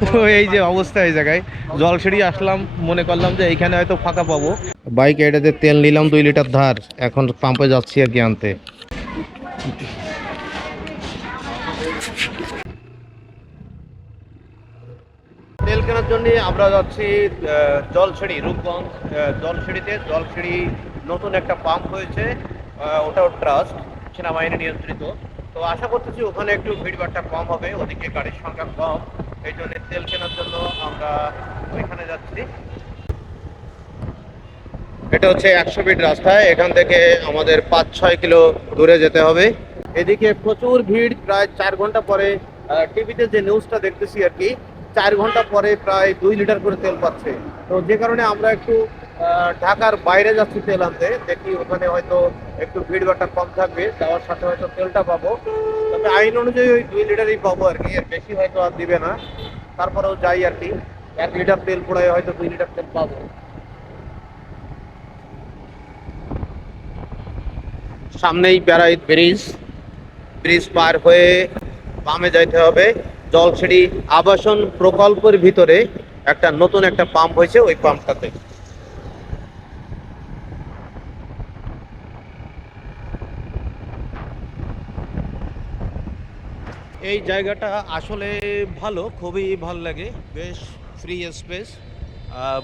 তো এই যে অবস্থা এই জায়গায় জলসিঁড়ি আসলাম, মনে করলাম যে এইখানে হয়তো ফাঁকা পাবো। বাইকে এটাতে তেল নিলাম 2 লিটার ধার, এখন পাম্পে যাচ্ছি আর কি আনতে। তেল কেনার জন্য আমরা যাচ্ছি জলসিঁড়ি, রূপগঞ্জ। জলসিঁড়ি নতুন একটা পাম্প হয়েছে, ওটাও ট্রাস্ট, সেনাবাহিনী নিয়ন্ত্রিত। তো আশা করতেছি ওখানে একটু ভিড়ভাড়টা কম হবে, ওদিকে গাড়ির সংখ্যা কম, এই জন্য তেল কেনার জন্য আমরা ওইখানে যাচ্ছি। এটা হচ্ছে 100 ফিট রাস্তায়, এখান থেকে আমাদের 5-6 কিলো দূরে যেতে হবে। এদিকে প্রচুর ভিড়, প্রায় 4 ঘন্টা পরে, টিভিতে যে নিউজটা দেখতেছি আর কি, 4 ঘন্টা পরে প্রায় 2 লিটার করে তেল পাচ্ছে। তো যে কারণে আমরা একটু ঢাকার বাইরে যাচ্ছি তেল আনতে, দেখি ওখানে হয়তো একটু ভিড়ভাড়টা কম থাকবে, যাওয়ার সাথে হয়তো তেলটা পাবো। তবে আইন অনুযায়ী ওই 2 লিটারই পাবো আর কি, এর বেশি হয়তো আর দিবে না। তারপরেও যাই আর কি, 1 লিটার তেল পড়ায় হয়তো 2 লিটার তেল পাবো। সামনেই প্যারাইট ব্রিজ, ব্রিজ পার হয়ে বামে যাইতে হবে। জলসিঁড়ি আবাসন প্রকল্পের ভিতরে একটা নতুন একটা পাম্প হয়েছে, ওই পাম্পটাতে। এই জায়গাটা আসলে ভালো, খুবই ভালো লাগে, বেশ ফ্রি স্পেস,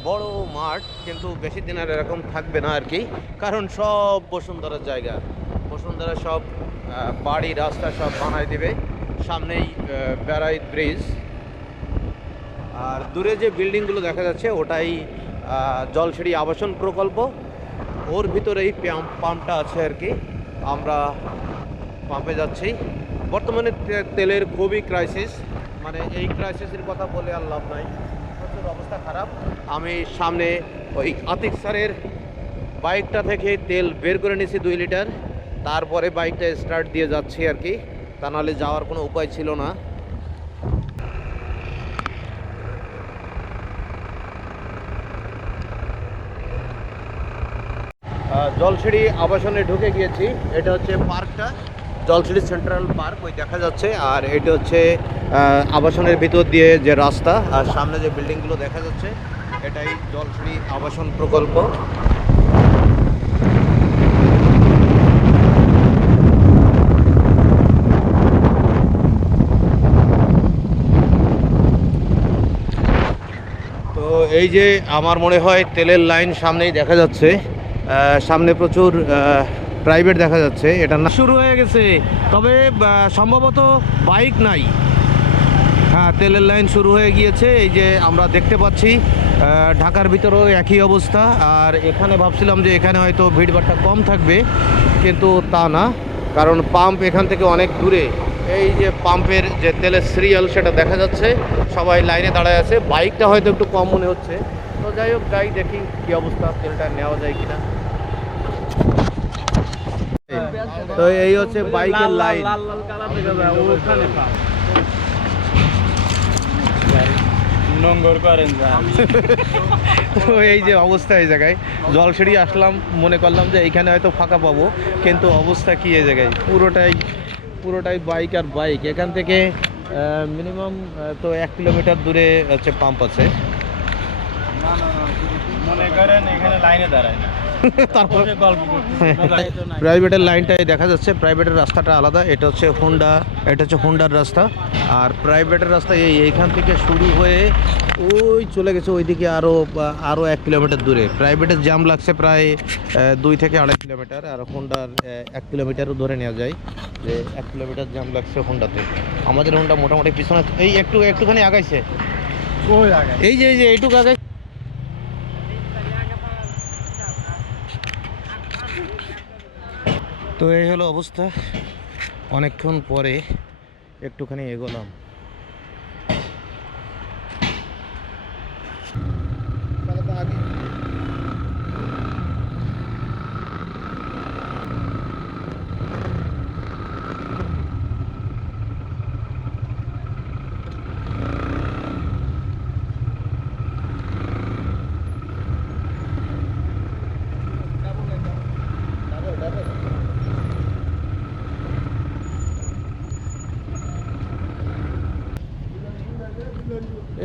বড় মাঠ, কিন্তু বেশি দিন আর এরকম থাকবে না আর কি, কারণ সব বসুন্ধরার জায়গা, বসুন্ধরা সব বাড়ি রাস্তা সব বানায় দিবে। সামনেই ব্যারাইট ব্রিজ, আর দূরে যে বিল্ডিংগুলো দেখা যাচ্ছে ওটাই জলসিঁড়ি আবাসন প্রকল্প, ওর ভিতরেই পাম্পটা আছে আর কি। আমরা পাম্পে যাচ্ছি। বর্তমানে তেলের খুবই ক্রাইসিস, মানে এই ক্রাইসিসের কথা বলে আর লাভ নাই, প্রচুর অবস্থা খারাপ। আমি সামনে ওই আতিক স্যারের বাইকটা থেকে তেল বের করে নিয়েছি 2 লিটার, তারপরে বাইকটা স্টার্ট দিয়ে যাচ্ছি আর কি, তা নাহলে যাওয়ার কোনো উপায় ছিল না। জলসিঁড়ি আবাসনে ঢুকে গিয়েছি, এটা হচ্ছে পার্কটা, জলসিঁড়ি সেন্ট্রাল পার্ক, ওই দেখা যাচ্ছে। আর এটা হচ্ছে আবাসনের ভিতর দিয়ে যে রাস্তা, আর সামনে যে বিল্ডিংগুলো দেখা যাচ্ছে এটাই জলসিঁড়ি আবাসন প্রকল্প। তো এই যে আমার মনে হয় তেলের লাইন সামনেই দেখা যাচ্ছে, সামনে প্রচুর প্রাইভেট দেখা যাচ্ছে, এটা না শুরু হয়ে গেছে, তবে সম্ভবত বাইক নাই। হ্যাঁ, তেলের লাইন শুরু হয়ে গিয়েছে, এই যে আমরা দেখতে পাচ্ছি। ঢাকার ভিতরেও একই অবস্থা, আর এখানে ভাবছিলাম যে এখানে হয়তো ভিড়ভাড়টা কম থাকবে, কিন্তু তা না, কারণ পাম্প এখান থেকে অনেক দূরে। এই যে পাম্পের যে তেলের সিরিয়াল সেটা দেখা যাচ্ছে, সবাই লাইনে দাঁড়ায় আছে, বাইকটা হয়তো একটু কম মনে হচ্ছে। তো যাই হোক, যাই দেখি কি অবস্থা, তেলটা নেওয়া যায় কিনা। তো এই হচ্ছে বাইকের লাইন। নোংর করেন তো এই যে অবস্থা এই জায়গায় জলসিঁড়ি আসলাম, মনে করলাম যে এইখানে হয়তো ফাঁকা পাবো, কিন্তু অবস্থা কি এই জায়গায়, পুরোটাই বাইক আর বাইক। এখান থেকে মিনিমাম তো 1 কিলোমিটার দূরে হচ্ছে পাম্প আছে। মনে করেন এখানে লাইনে দাঁড়ায় না, তারপরে গল্প প্রাইভেটের লাইনটাই দেখা যাচ্ছে, প্রাইভেটের রাস্তাটা আলাদা, এটা হচ্ছে হোন্ডা, এটা হচ্ছে হোন্ডার রাস্তা। আর প্রাইভেটের রাস্তা এইখান থেকে শুরু হয়ে ওই চলে গেছে ওইদিকে, আরও 1 কিলোমিটার দূরে। প্রাইভেটের জ্যাম লাগছে প্রায় 2 থেকে 2.5 কিলোমিটার, আর হোন্ডার 1 কিলোমিটারও ধরে নেওয়া যায় যে 1 কিলোমিটার জ্যাম লাগছে হোন্ডাতে। আমাদের হোন্ডা মোটামুটি পিছনে এই একটুখানি আগাইছে, এই যে এইটুকু আগাই। তো এই হলো অবস্থা, অনেকক্ষণ পরে একটুখানি এগোলাম।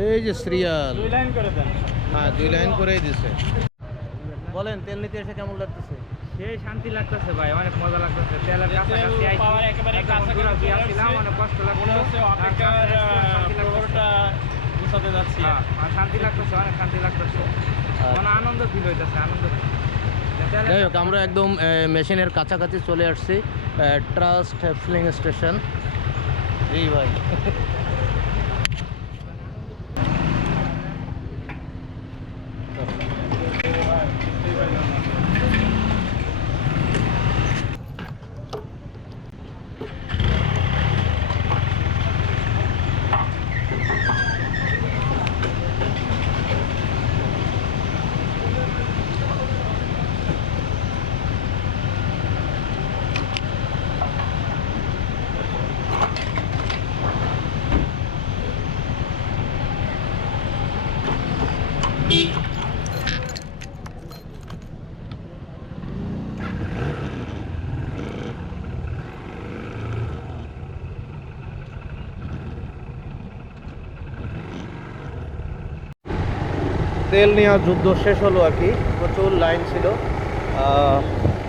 এই যে সিরিয়াল, 2 লাইন করে দেন। হ্যাঁ 2 লাইন করেই দিছে। বলেন তেল নিতে এসে কেমন লাগতেছে? সেই শান্তি লাগতেছে ভাই, অনেক মজা লাগতেছে। তেলের কাছাকাছি তেল আইছি, পাওয়ার একেবারে যখন কাছাকাছি ঘোরাঘুরি চলে আসছিলাম, আসছি। অনেক কষ্ট লাগছিল। মনে হচ্ছে আর অপেক্ষার শান্তি লাগতেছে। প্রহরটা গুছাতে যাচ্ছি। হ্যাঁ, আর শান্তি লাগতেছে, অনেক শান্তি লাগতেছে। মানে আনন্দ ফিল হইতেছে, আনন্দ feel। তেলের যাই হোক আমরা একদম মেশিনের কাছাকাছি চলে আসছি, ট্রাস্ট ফিলিং স্টেশন। এই ভাই তেল নেওয়ার যুদ্ধ শেষ হলো আর কি। প্রচুর লাইন ছিল,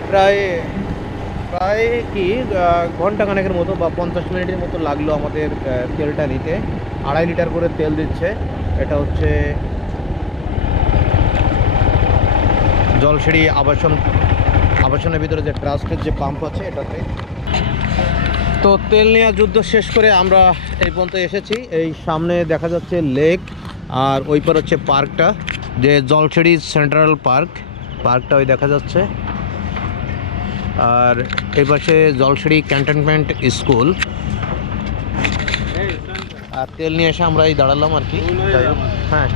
প্রায় প্রায় কি ঘন্টা খানেকের মতো বা 50 মিনিটের মতো লাগলো আমাদের তেলটা নিতে। 2.5 লিটার করে তেল দিচ্ছে। এটা হচ্ছে জলসিঁড়ি আবাসনের ভিতরে যে ট্রাস্টের যে পাম্প আছে এটাতে। তো তেল নেওয়ার যুদ্ধ শেষ করে আমরা এই পর্যন্ত এসেছি। এই সামনে দেখা যাচ্ছে লেক, আর ওই পার হচ্ছে পার্কটা, যে জলসিঁড়ি সেন্ট্রাল পার্কটা ওই দেখা যাচ্ছে। আর এই পাশে জলসিঁড়ি ক্যান্টনমেন্ট স্কুল। আর তেল নিয়ে এসে আমরা এই দাঁড়ালাম আর কি। যাই হোক, হ্যাঁ